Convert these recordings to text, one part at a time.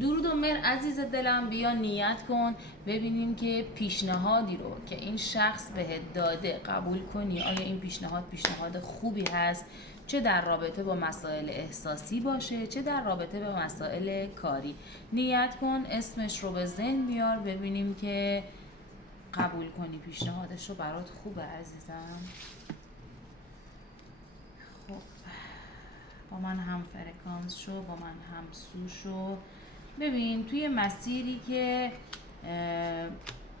درود و مهر عزیز دلم، بیا نیت کن ببینیم که پیشنهادی رو که این شخص بهت داده قبول کنی. آیا این پیشنهاد خوبی هست؟ چه در رابطه با مسائل احساسی باشه، چه در رابطه با مسائل کاری. نیت کن، اسمش رو به ذهن بیار ببینیم که قبول کنی پیشنهادش رو. برات خوبه عزیزم؟ خب با من هم فرکانس شو، با من هم سو شو. ببین توی مسیری که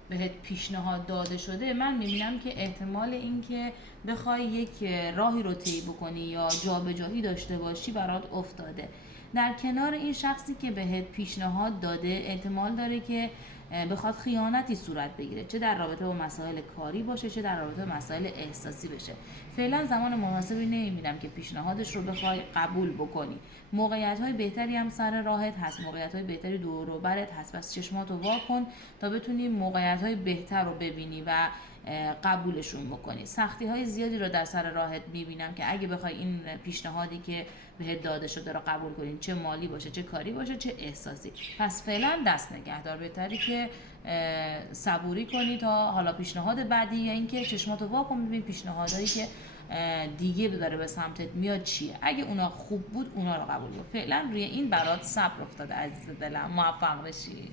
بهت پیشنهاد داده شده، من میبینم که احتمال این که بخوای یک راهی رو طی بکنی یا جابجایی داشته باشی برات افتاده. در کنار این شخصی که بهت پیشنهاد داده احتمال داره که بخواد خیانتی صورت بگیره، چه در رابطه با مسائل کاری باشه چه در رابطه با مسائل احساسی بشه. فعلا زمان مناسبی نمیبینم که پیشنهادش رو بخوای قبول بکنی. موقعیت های بهتری هم سر راهت هست، موقعیت های بهتری دور و برت هست، پس چشماتو وا کن تا بتونی موقعیت های بهتر رو ببینی و قبولشون بکنی. سختی های زیادی رو در سر راهت میبینم که اگه بخوای این پیشنهادی که بهت داده شده رو قبول کنی، چه مالی باشه چه کاری باشه چه احساسی، پس فعلا دست نگهدار. بهتری که صبوری کنی تا حالا پیشنهاد بعدی، یا اینکه چشماتو وا کن ببین پیشنهادایی که دیگه داره به سمتت میاد چیه. اگه اونا خوب بود اونا رو قبول کن. فعلا روی این برات صبر افتاده عزیز دلم. موفق بشی.